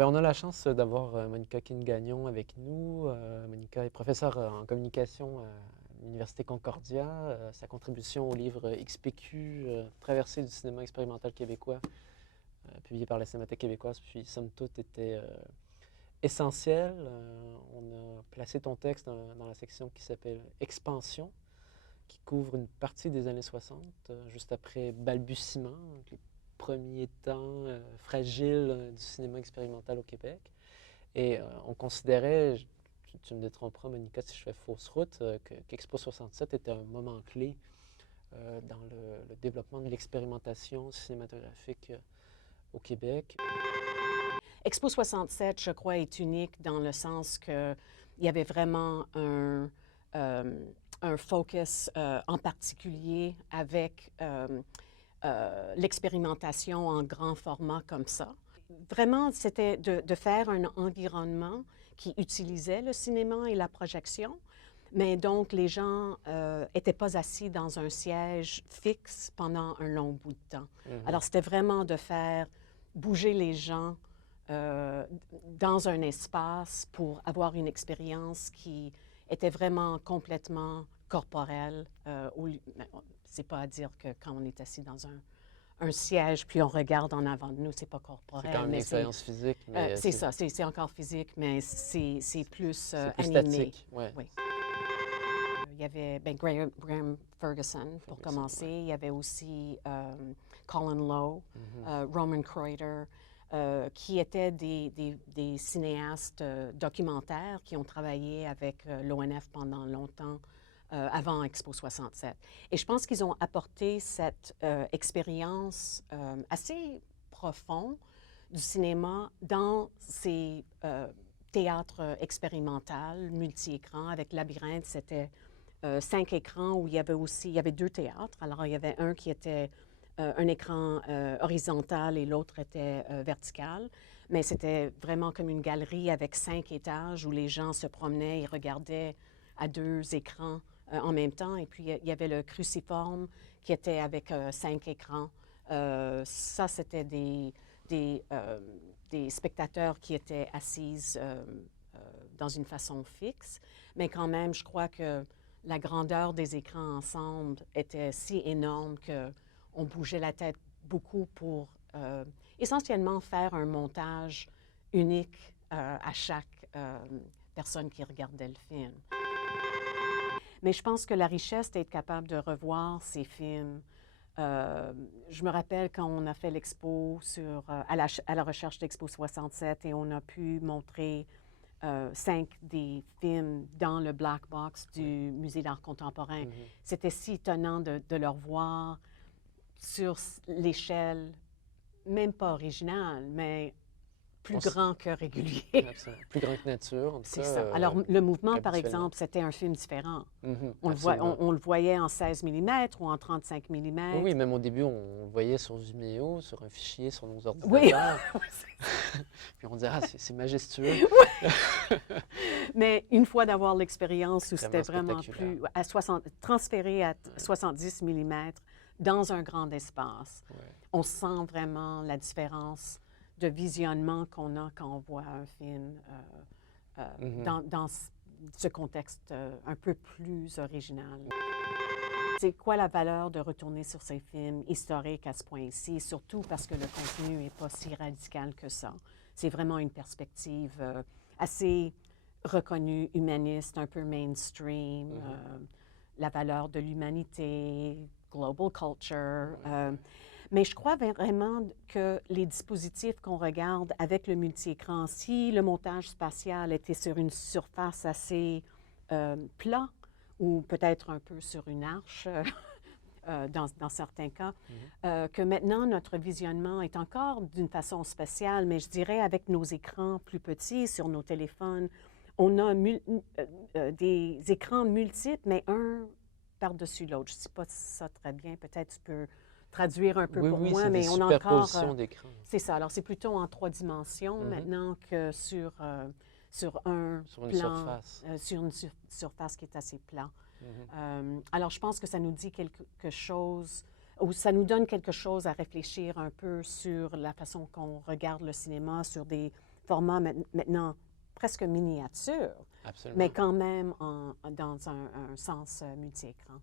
On a la chance d'avoir Monica King-Gagnon avec nous. Monica est professeure en communication à l'Université Concordia. Sa contribution au livre XPQ, Traversée du cinéma expérimental québécois, publié par la Cinémathèque québécoise, puis somme toute était essentielle. On a placé ton texte dans la section qui s'appelle Expansion, qui couvre une partie des années 60, juste après Balbutiement, donc les premiers temps fragiles du cinéma expérimental au Québec. Et on considérait, tu me détromperas, Monica, si je fais fausse route, qu'Expo 67 était un moment clé dans le développement de l'expérimentation cinématographique au Québec. Expo 67, je crois, est unique dans le sens qu'il y avait vraiment un focus en particulier avec l'expérimentation en grand format comme ça. Vraiment, c'était de faire un environnement qui utilisait le cinéma et la projection, mais donc les gens n'étaient pas assis dans un siège fixe pendant un long bout de temps. Alors, c'était vraiment de faire bouger les gens dans un espace pour avoir une expérience qui était vraiment complètement corporelle. C'est pas à dire que quand on est assis dans un siège puis on regarde en avant de nous, c'est pas corporel. C'est quand même une expérience physique. C'est ça, c'est encore physique, mais c'est plus animé. Statique, ouais. Oui. Il y avait Graham Ferguson, pour commencer. Ouais. Il y avait aussi Colin Lowe, Roman Kreuter, qui étaient des cinéastes documentaires qui ont travaillé avec l'ONF pendant longtemps, avant Expo 67. Et je pense qu'ils ont apporté cette expérience assez profonde du cinéma dans ces théâtres expérimentaux, multi-écrans. Avec Labyrinthe, c'était 5 écrans où il y avait 2 théâtres. Alors, il y avait un qui était un écran horizontal et l'autre était vertical. Mais c'était vraiment comme une galerie avec 5 étages où les gens se promenaient et regardaient à 2 écrans en même temps. Et puis, il y avait le Cruciforme qui était avec 5 écrans. Ça, c'était des spectateurs qui étaient assis dans une façon fixe. Mais quand même, je crois que la grandeur des écrans ensemble était si énorme qu'on bougeait la tête beaucoup pour essentiellement faire un montage unique à chaque personne qui regardait le film. Mais je pense que la richesse d'être capable de revoir ces films, je me rappelle quand on a fait l'expo à la recherche d'Expo 67 et on a pu montrer 5 des films dans le black box du Musée d'art contemporain. C'était si étonnant de leur voir sur l'échelle, même pas originale, mais plus grand que régulier. Absolument. Plus grand que nature. C'est ça. Alors, le mouvement, par exemple, c'était un film différent. On le voyait en 16 mm ou en 35 mm. Oui, même au début, on le voyait sur Vimeo, sur un fichier sur nos ordinateurs. Oui. Puis on disait, c'est majestueux. Oui. Mais une fois d'avoir l'expérience où c'était vraiment plus transféré à 70 mm dans un grand espace, on sent vraiment la différence de visionnement qu'on a quand on voit un film dans ce contexte un peu plus original. C'est quoi la valeur de retourner sur ces films historiques à ce point-ci, surtout parce que le contenu n'est pas si radical que ça. C'est vraiment une perspective assez reconnue, humaniste, un peu mainstream, la valeur de l'humanité, global culture. Mais je crois vraiment que les dispositifs qu'on regarde avec le multi-écran, si le montage spatial était sur une surface assez plat ou peut-être un peu sur une arche dans certains cas, que maintenant notre visionnement est encore d'une façon spéciale, mais je dirais avec nos écrans plus petits sur nos téléphones, on a des écrans multiples, mais un par-dessus l'autre. Je ne sais pas ça très bien, peut-être tu peux traduire un peu pour moi, mais on a encore... C'est ça, alors c'est plutôt en 3 dimensions maintenant que sur un plan, sur une surface qui est assez plat. Alors je pense que ça nous dit quelque chose, ou ça nous donne quelque chose à réfléchir un peu sur la façon qu'on regarde le cinéma, sur des format maintenant presque miniature, Absolument. mais quand même dans un sens multi-écran.